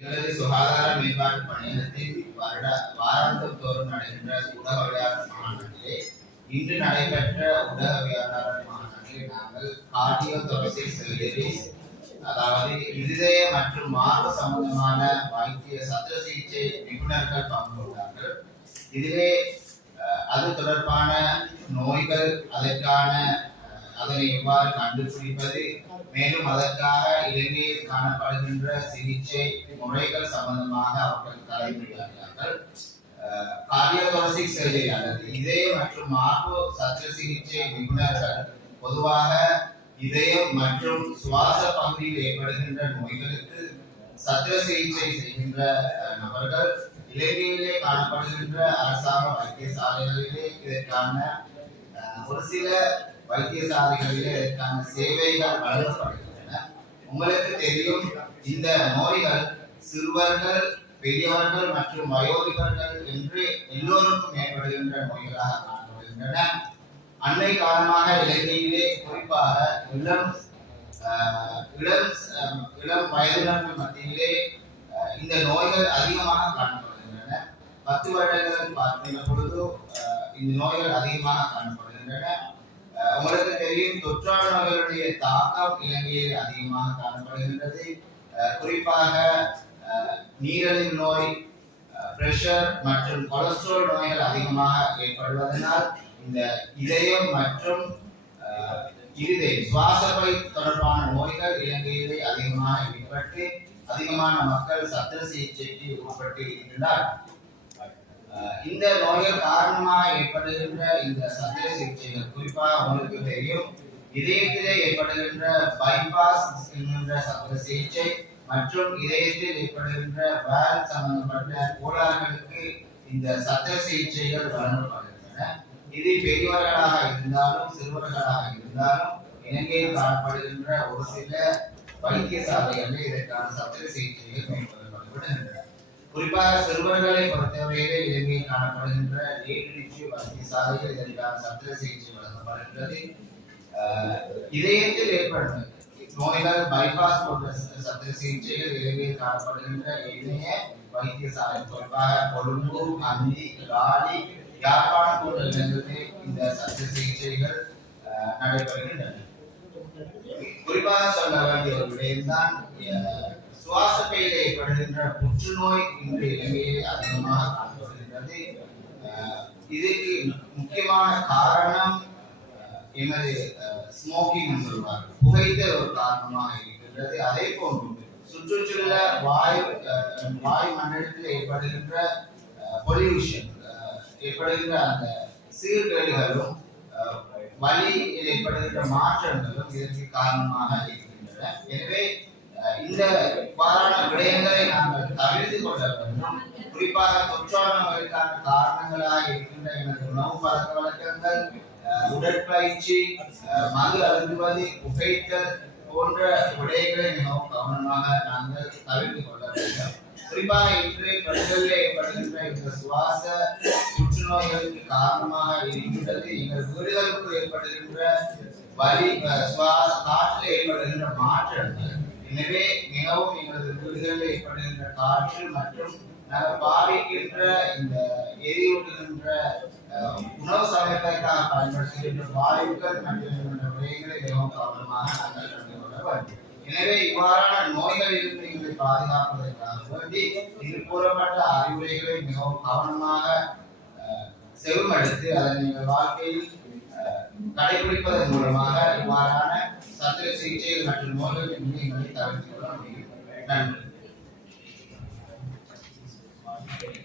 எங்களது சுகாதார மேம்பாட்டு பணியகத்தின் வாராந்தம் தோறும் நடைகின்ற ஊடகவியலாளர் மாநாட்டிலே இன்று நடைபெற்ற ஊடகவியலாளர் மாநாட்டிலே நாங்கள் கார்டியோதொராசிக் சர்ஜரிஸ், அதாவது இருதய மற்றும் மார்பு சம்பந்தமான வைத்திய சத்திர சிகிச்சை நிபுணர்கள் பங்கு கொண்டார்கள். இதுவே அது தொடர்பான நோய்கள், அதனை எவ்வாறு கண்டுபிடிப்பது, மேலும் அதற்காக இலங்கையில் காணப்படுகின்ற சிகிச்சை முறைகள் சம்பந்தமாக அவர்கள் கலந்துரையாடினார்கள். கார்டியோதொராசிக் சர்ஜரி அல்லது இதய மற்றும் மார்பு சத்திர சிகிச்சை நிபுணர்கள் பொதுவாக இதயம் மற்றும் சுவாச பகுதியில் ஏற்படுகின்ற நோய்களுக்கு சத்திர சிகிச்சை செய்கின்ற நபர்கள். இலங்கையிலே காணப்படுகின்ற அரசாங்க வைத்தியசாலைகளிலே இதற்கான ஒரு சில வைத்தியசாலைகளிலே இதற்கான சேவைகள் வழங்கப்படுகின்றன. உங்களுக்கு தெரியும், இந்த நோய்கள் சிறுவர்கள், பெரியவர்கள் மற்றும் வயோதிகர்கள் என்று எல்லோருக்கும் ஏற்படுகின்ற நோய்களாக காணப்படுகின்றன. அண்மை காலமாக இலங்கையிலே குறிப்பாக இளம் வயதினர்கள் மத்தியிலே இந்த நோய்கள் அதிகமாக காணப்படுகின்றன. 10 வருடங்கள் பார்க்கின்ற பொழுது இந்த நோய்கள் அதிகமாக காணப்படுகின்றன. உங்களுக்கு தெரியும், தொற்றான நோய்களுடைய தாக்கம் இலங்கையில் அதிகமாக காணப்படுகின்றது. குறிப்பாக நீரிழிவு நோய், பிரஷர் மற்றும் கொலஸ்ட்ரால் நோய்கள் அதிகமாக ஏற்படுவதனால் இந்த இதயம் மற்றும் சுவாசப்பை தொடர்பான நோய்கள் இலங்கையிலே அதிகமாக ஏற்பட்டு அதிகமான மக்கள் சத்திர சிகிச்சைக்கு உட்பட்டு இருக்கின்றனர். இந்த நோய்கள் காரணமாக ஏற்படுகின்ற இந்த சத்திர சிகிச்சைகள் குறிப்பாக உங்களுக்கு தெரியும், இதயத்திலே ஏற்படுகின்ற பைபாஸ் என்கின்ற சத்திர சிகிச்சை மற்றும் இதயத்தில் ஏற்படுகின்ற வால்வ் சம்பந்தப்பட்ட கோளாறுகளுக்கு இந்த சத்திர சிகிச்சைகள் வழங்கப்படுகின்றன. இது பெரியவர்களாக இருந்தாலும் சிறுவர்களாக இருந்தாலும் இலங்கையில் காணப்படுகின்ற ஒரு சில வைத்தியசாலைகளில் இதற்கான சத்திர சிகிச்சைகள் மேற்கொள்ளப்படுகின்றன. குறிப்பாக சிறுவர்களை பொறுத்தவரையிலே இலங்கையில் காணப்படுகின்ற வைத்தியசாலைகள் இதற்கான சத்திர சிகிச்சை வழங்கப்படுகின்றது. இதயத்தில் ஏற்படும் நோய்கள், பைபாஸ் போன்ற சத்திர சிகிச்சைகள் இலங்கையில் காணப்படுகின்ற இணைய வைத்தியசாலை குறிப்பாக கொழும்பு, கண்டி, காலி, யாழ்ப்பாணம் போன்ற இடங்களிலே இந்த சத்திர சிகிச்சைகள் நடைபெறுகின்றன. குறிப்பாக சொல்ல வேண்டிய ஒரு விடயம்தான், சுவாசப்பையில் ஏற்படுகின்ற புற்றுநோய் இன்று இலங்கையில் அதிகமாக காணப்படுகின்றது. இதுக்கு முக்கியமான காரணம் எமது ஸ்மோக்கிங் சொல்வார், புகைத்தல் ஒரு காரணமாக இருக்கின்றது. அதே போன்று சுற்றுச்சூழல வாயு மண்டலத்தில் ஏற்படுகின்ற பொல்யூஷன், ஏற்படுகின்ற அந்த சீர்கேடுகளும் வலியில் ஏற்படுகின்ற மாற்றங்களும் இதற்கு காரணமாக இருக்கின்றன. எனவே இந்த வாரான விடயங்களை நாங்கள் தவிர்த்து கொள்ள வேண்டும். குறிப்பாக தொற்றான நோய்களுக்கான காரணங்களாக இருக்கின்ற எனது உணவு பழக்க வழக்கங்கள், உடற்பயிற்சி, மது அருந்துவது, புகைத்தல் போன்ற விடயங்களை மிகவும் கவனமாக நாங்கள் தவிர்த்து கொள்ள வேண்டும். குறிப்பாக இன்று பெண்களில் ஏற்படுகின்ற இந்த சுவாச புற்றுநோய்களுக்கு காரணமாக இருக்கின்றது எங்கள் வீடுகளுக்கு ஏற்படுகின்ற வலி, சுவாச காற்றில் ஏற்படுகின்ற மாற்றங்கள். எனவே மிகவும் எங்களது வீடுகளில் ஏற்படுகின்ற காற்று மற்றும் நாங்கள் பாவிக்கின்ற இந்த எரியூட்டுகின்ற உணவு சமைப்பதற்காக பயன்படுத்துகின்ற வாயுக்கள் மற்றும் விடயங்களை மிகவும் கவனமாக நாங்கள் கண்டு கொள்ள வேண்டும். எனவே இவ்வாறான நோய்களிலிருந்து எங்களை பாதுகாப்பதற்காக வேண்டி இங்கு கூறப்பட்ட அறிவுரைகளை மிகவும் கவனமாக செவிமடுத்து அதை நீங்கள் வாழ்க்கையில் கடைபிடிப்பதன் மூலமாக இவ்வாறான சத்திர சிகிச்சை மற்றும் நோய்களிலிருந்து எங்களை தவிர்த்துக் கொள்ள முடியும். நன்றி.